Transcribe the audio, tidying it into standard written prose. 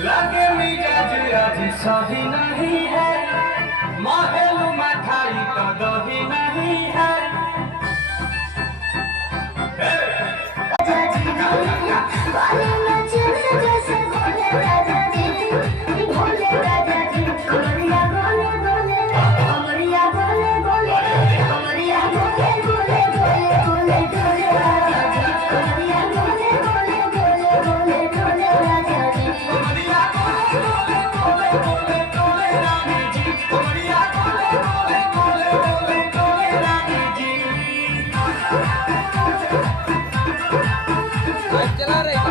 लगे मिजाज आज सही नहीं है, महल मठाई तो दही नहीं है। चला रहे